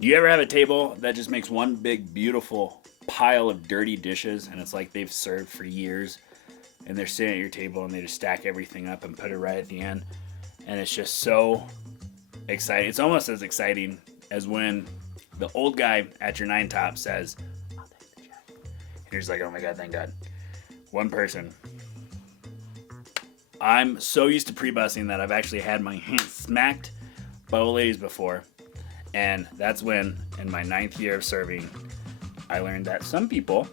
Do you ever have a table that just makes one big, beautiful pile of dirty dishes, and it's like they've served for years, and they're sitting at your table, and they just stack everything up and put it right at the end, and it's just so exciting. It's almost as exciting as when the old guy at your 9 Top says, "I'll take the check." And you're just like, "Oh my God, thank God." One person. I'm so used to pre-bussing that I've actually had my hands smacked by old ladies before. And that's when, in my 9th year of serving, I learned that some people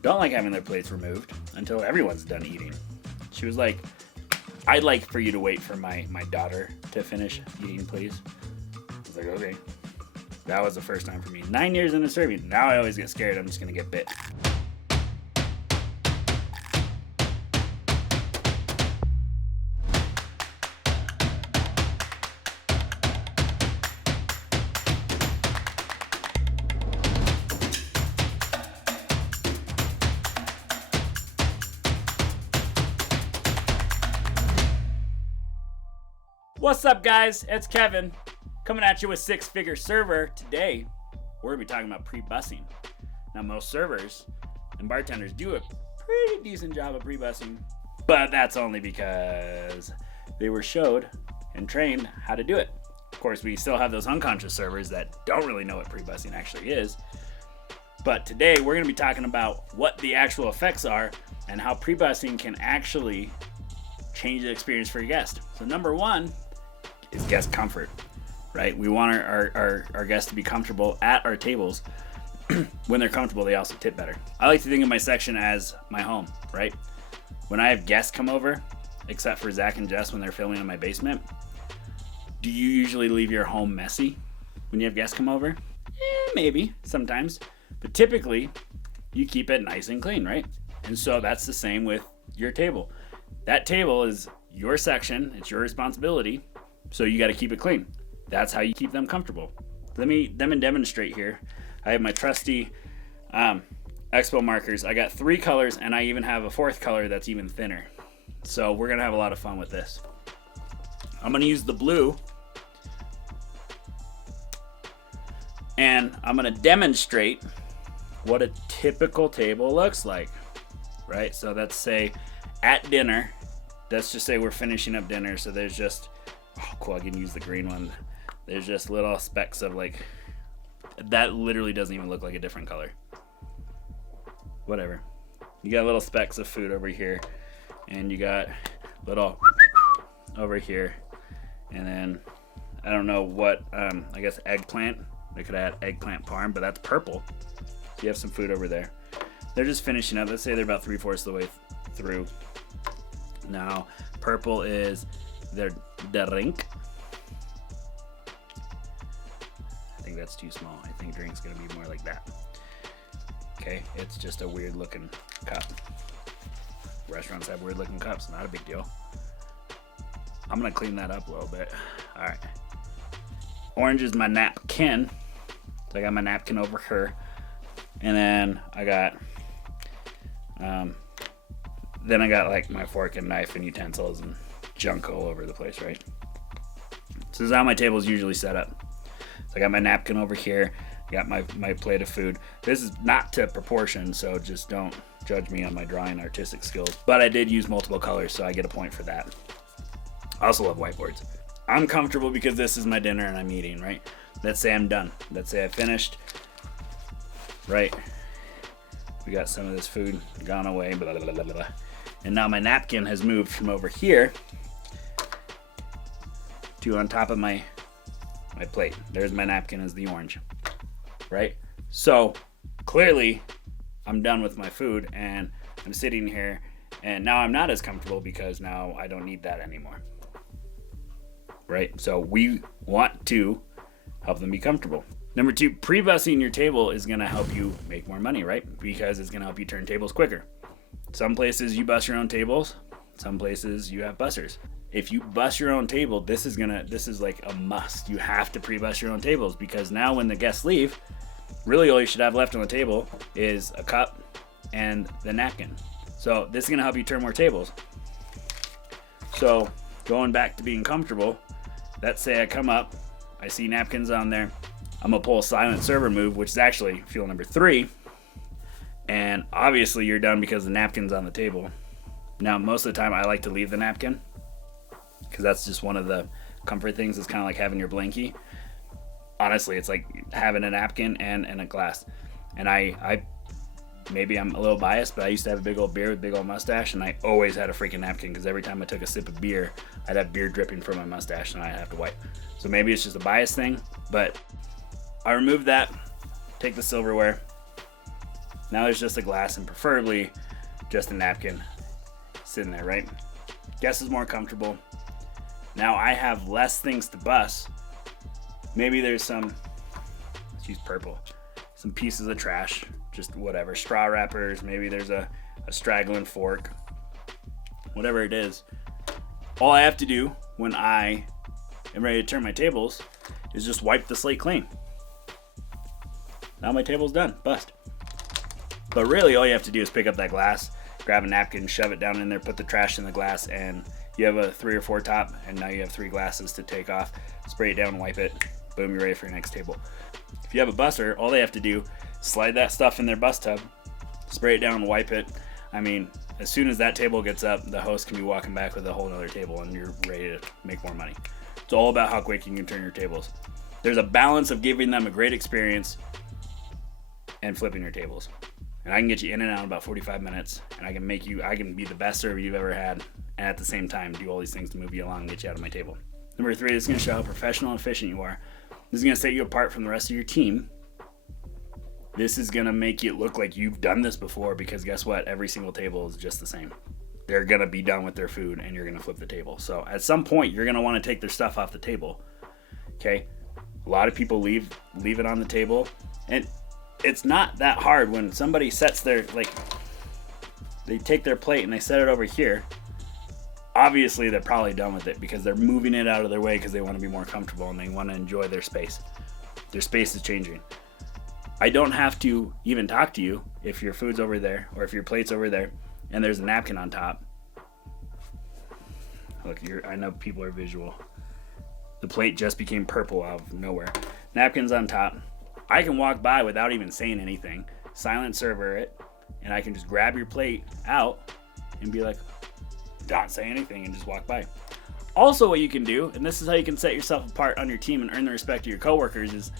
don't like having their plates removed until everyone's done eating. She was like, "I'd like for you to wait for my daughter to finish eating, please." I was like, okay. That was the first time for me. 9 years into serving. Now I always get scared I'm just going to get bit. What's up, guys? It's Kevin coming at you with Six Figure Server. Today, we're going to be talking about pre-bussing. Now, most servers and bartenders do a pretty decent job of pre-bussing, but that's only because they were showed and trained how to do it. Of course, we still have those unconscious servers that don't really know what pre-bussing actually is. But today, we're going to be talking about what the actual effects are and how pre-bussing can actually change the experience for your guest. So number one is guest comfort, right? We want our guests to be comfortable at our tables. When they're comfortable, they also tip better. I like to think of my section as my home, right? When I have guests come over, except for Zach and Jess when they're filming in my basement, do you usually leave your home messy when you have guests come over? Maybe, sometimes. But typically, you keep it nice and clean, right? And so that's the same with your table. That table is your section. It's your responsibility. So you got to keep it clean. That's how you keep them comfortable. Let me demonstrate here. I have my trusty Expo markers. I got 3 colors, and I even have a 4th color that's even thinner. So we're going to have a lot of fun with this. I'm going to use the blue. And I'm going to demonstrate what a typical table looks like. Right? So let's say at dinner, let's just say we're finishing up dinner. So there's just, oh cool, I can use the green one. There's just little specks of like, that literally doesn't even look like a different color. Whatever. You got little specks of food over here, and you got little over here, and then I don't know what, I guess eggplant. They could add eggplant parm, but that's purple. So you have some food over there. They're just finishing up. Let's say they're about 3/4 of the way through. Now, purple is their drink. I think that's too small. I think drink's gonna be more like that. Okay, it's just a weird looking cup. Restaurants have weird looking cups, not a big deal. I'm gonna clean that up a little bit. All right. Orange is my napkin. So I got my napkin over here. And then I got, like my fork and knife and utensils and junk all over the place, right? So this is how my table is usually set up. So I got my napkin over here. I got my plate of food. This is not to proportion, so just don't judge me on my drawing artistic skills. But I did use multiple colors, so I get a point for that. I also love whiteboards. I'm comfortable because this is my dinner and I'm eating, right? Let's say I'm done. Let's say I finished. Right? We got some of this food gone away, blah, blah, blah, blah, blah. And now my napkin has moved from over here to on top of my plate. There's my napkin as the orange, right? So clearly I'm done with my food and I'm sitting here, and now I'm not as comfortable because now I don't need that anymore, right? So we want to help them be comfortable. Number 2, pre-bussing your table is going to help you make more money, right? Because it's going to help you turn tables quicker. Some places you bus your own tables. Some places you have bussers. If you bus your own table, this is like a must. You have to pre-bus your own tables, because now when the guests leave, really all you should have left on the table is a cup and the napkin. So this is going to help you turn more tables. So going back to being comfortable, let's say I come up, I see napkins on there, I'm gonna pull a silent server move, which is actually fuel number 3. And obviously you're done because the napkin's on the table. Now, most of the time I like to leave the napkin because that's just one of the comfort things. It's kind of like having your blankie. Honestly, it's like having a napkin and a glass. And I maybe I'm a little biased, but I used to have a big old beard with a big old mustache, and I always had a freaking napkin because every time I took a sip of beer, I'd have beer dripping from my mustache and I'd have to wipe. So maybe it's just a bias thing, but I removed that, take the silverware. Now there's just a glass and preferably just a napkin sitting there, right? Guess is more comfortable. Now I have less things to bust. Maybe there's some, let's use purple, some pieces of trash, just whatever, straw wrappers, maybe there's a straggling fork, whatever it is. All I have to do when I am ready to turn my tables is just wipe the slate clean. Now my table's done, bust. But really all you have to do is pick up that glass, grab a napkin, shove it down in there, put the trash in the glass, and you have a 3 or 4 top, and now you have 3 glasses to take off, spray it down, wipe it, boom, you're ready for your next table. If you have a busser, all they have to do, slide that stuff in their bus tub, spray it down, wipe it. I mean, as soon as that table gets up, the host can be walking back with a whole other table and you're ready to make more money. It's all about how quick you can turn your tables. There's a balance of giving them a great experience and flipping your tables. And I can get you in and out in about 45 minutes, and I can be the best server you've ever had, and at the same time do all these things to move you along and get you out of my table. Number 3, this is going to show how professional and efficient you are. This is going to set you apart from the rest of your team. This is going to make it look like you've done this before, because guess what? Every single table is just the same. They're going to be done with their food, and you're going to flip the table. So at some point, you're going to want to take their stuff off the table. Okay? A lot of people leave it on the table, and it's not that hard when somebody sets their, they take their plate and they set it over here. Obviously, they're probably done with it because they're moving it out of their way because they want to be more comfortable and they want to enjoy their space. Their space is changing. I don't have to even talk to you if your food's over there or if your plate's over there and there's a napkin on top. Look, I know people are visual. The plate just became purple out of nowhere. Napkin's on top. I can walk by without even saying anything, silent server it, and I can just grab your plate out and be like, not say anything, and just walk by. Also, what you can do, and this is how you can set yourself apart on your team and earn the respect of your coworkers, is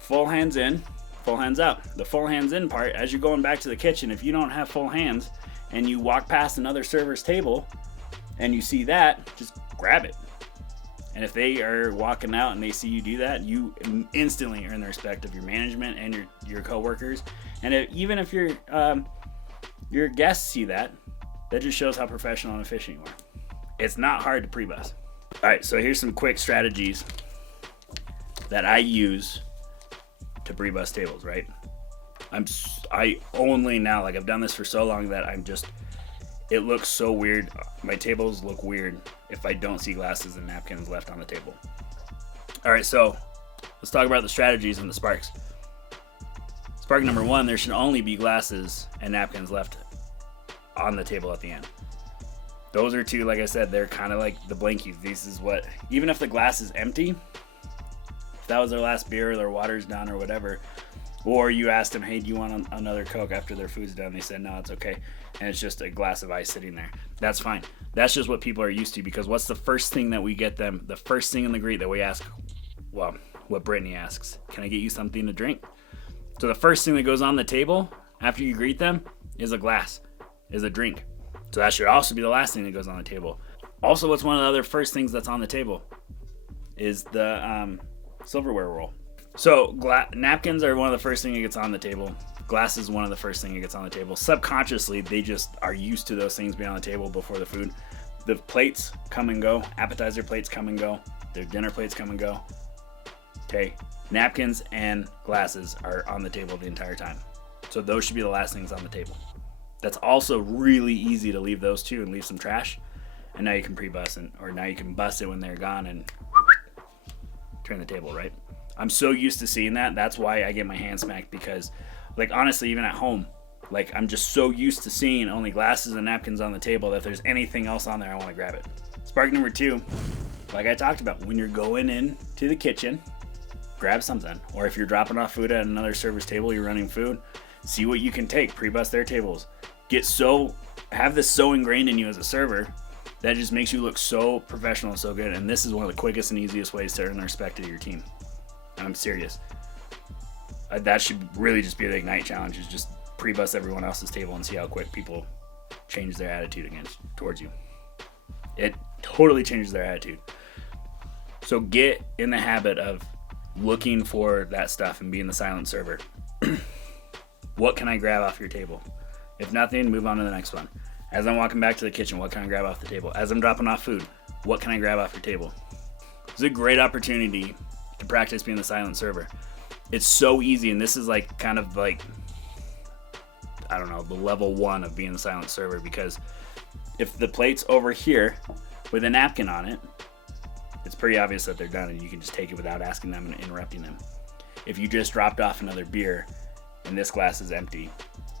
full hands in, full hands out. The full hands in part, as you're going back to the kitchen, if you don't have full hands and you walk past another server's table and you see that, just grab it. And if they are walking out and they see you do that, you instantly earn the respect of your management and your coworkers. And even if your guests see that, that just shows how professional and efficient you are. It's not hard to pre-bus. All right, so here's some quick strategies that I use to pre-bus tables, right? I only now, I've done this for so long that it looks so weird. My tables look weird if I don't see glasses and napkins left on the table. All right, so let's talk about the strategies and the sparks. Spark number 1, there should only be glasses and napkins left on the table at the end. Those are 2, like I said, they're kind of like the blankies. This is what, even if the glass is empty, if that was their last beer or their water's done or whatever, or you asked them, hey, do you want another Coke after their food's done? They said, no, it's okay. And it's just a glass of ice sitting there. That's fine. That's just what people are used to, because what's the first thing that we get them, the first thing in the greet that we ask, well, what Brittany asks, can I get you something to drink? So the first thing that goes on the table after you greet them is a glass, is a drink. So that should also be the last thing that goes on the table. Also, what's one of the other first things that's on the table is the silverware roll. So napkins are one of the first thing that gets on the table. Glass is one of the first thing that gets on the table. Subconsciously, they just are used to those things being on the table before the food. The plates come and go. Appetizer plates come and go. Their dinner plates come and go. Okay, napkins and glasses are on the table the entire time. So those should be the last things on the table. That's also really easy to leave those 2 and leave some trash. And now you can pre-bus it, or now you can bust it when they're gone and turn the table, right? I'm so used to seeing that. That's why I get my hand smacked, because honestly, even at home, I'm just so used to seeing only glasses and napkins on the table that if there's anything else on there, I want to grab it. Spark number 2, like I talked about, when you're going in to the kitchen, grab something. Or if you're dropping off food at another server's table, you're running food, see what you can take, pre-bus their tables. Have this so ingrained in you as a server that just makes you look so professional and so good. And this is one of the quickest and easiest ways to earn the respect of your team. I'm serious. That should really just be the Ignite challenge, is just pre-bus everyone else's table and see how quick people change their attitude towards you. It totally changes their attitude. So get in the habit of looking for that stuff and being the silent server. What can I grab off your table? If nothing, move on to the next one. As I'm walking back to the kitchen, what can I grab off the table? As I'm dropping off food, what can I grab off your table? It's a great opportunity to practice being the silent server. It's so easy, and this is kind of like, I don't know, the level 1 of being the silent server, because if the plate's over here with a napkin on it, it's pretty obvious that they're done, and you can just take it without asking them and interrupting them. If you just dropped off another beer and this glass is empty,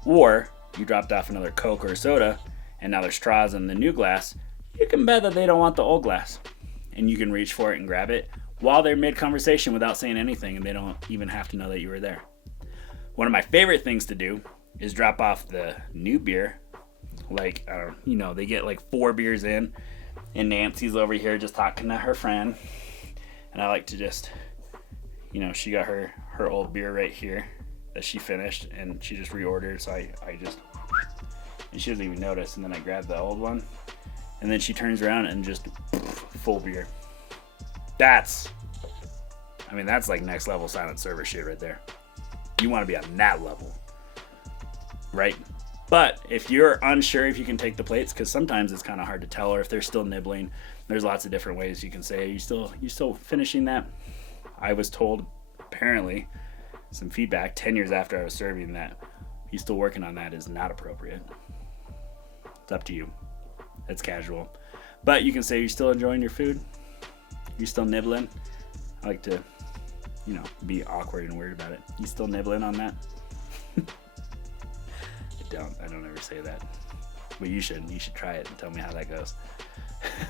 or you dropped off another Coke or soda and now there's straws in the new glass, you can bet that they don't want the old glass. And you can reach for it and grab it while they're mid-conversation without saying anything, and they don't even have to know that you were there. One of my favorite things to do is drop off the new beer. They get 4 beers in, and Nancy's over here just talking to her friend. And I like to just, she got her old beer right here that she finished, and she just reordered, so I just, and she doesn't even notice, and then I grab the old one, and then she turns around and just full beer. That's like next level silent server shit right there. You want to be on that level, right? But if you're unsure if you can take the plates, because sometimes it's kind of hard to tell, or if they're still nibbling, there's lots of different ways you can say, you still finishing that? I was told, apparently, some feedback 10 years after I was serving, that you still working on that is not appropriate. It's up to you. It's casual. But you can say you're still enjoying your food. You're still nibbling. I like to, be awkward and weird about it. You still nibbling on that? I don't ever say that. But you should try it and tell me how that goes.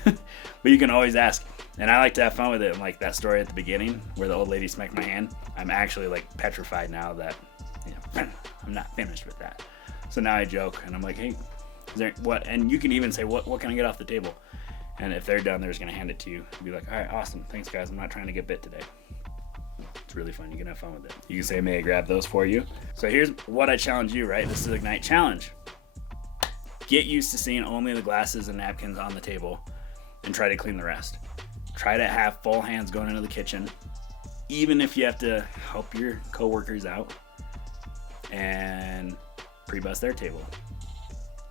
But you can always ask. And I like to have fun with it. And like that story at the beginning where the old lady smacked my hand, I'm actually petrified now that I'm not finished with that. So now I joke and I'm like, hey, is there what? And you can even say, what can I get off the table? And if they're done, they're just gonna hand it to you and be like, all right, awesome, thanks guys, I'm not trying to get bit today. It's really fun. You can have fun with it. You can say, may I grab those for you? So here's what I challenge you, right? This is Ignite Challenge. Get used to seeing only the glasses and napkins on the table and try to clean the rest. Try to have full hands going into the kitchen, even if you have to help your coworkers out and pre-bus their table.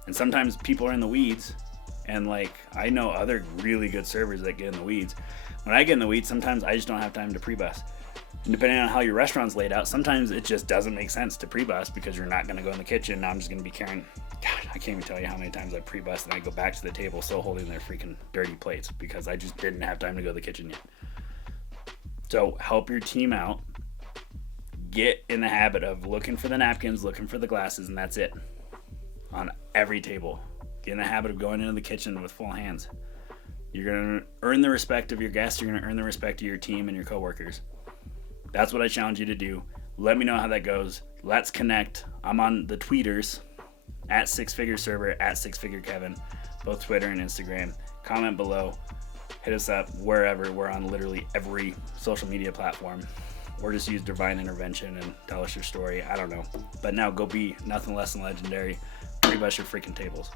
And sometimes people are in the weeds, and I know other really good servers that get in the weeds. When I get in the weeds, sometimes I just don't have time to pre-bus. And depending on how your restaurant's laid out, sometimes it just doesn't make sense to pre-bus because you're not going to go in the kitchen. Now I'm just going to be carrying, God, I can't even tell you how many times I pre-bus and I go back to the table still holding their freaking dirty plates because I just didn't have time to go to the kitchen yet. So help your team out. Get in the habit of looking for the napkins, looking for the glasses, and that's it. On every table. Get in the habit of going into the kitchen with full hands. You're going to earn the respect of your guests. You're going to earn the respect of your team and your coworkers. That's what I challenge you to do. Let me know how that goes. Let's connect. I'm on the tweeters at Six Figure Server, at Six Figure Kevin, both Twitter and Instagram. Comment below. Hit us up wherever. We're on literally every social media platform. Or just use Divine Intervention and tell us your story. I don't know. But now go be nothing less than legendary. Pre-bus your freaking tables.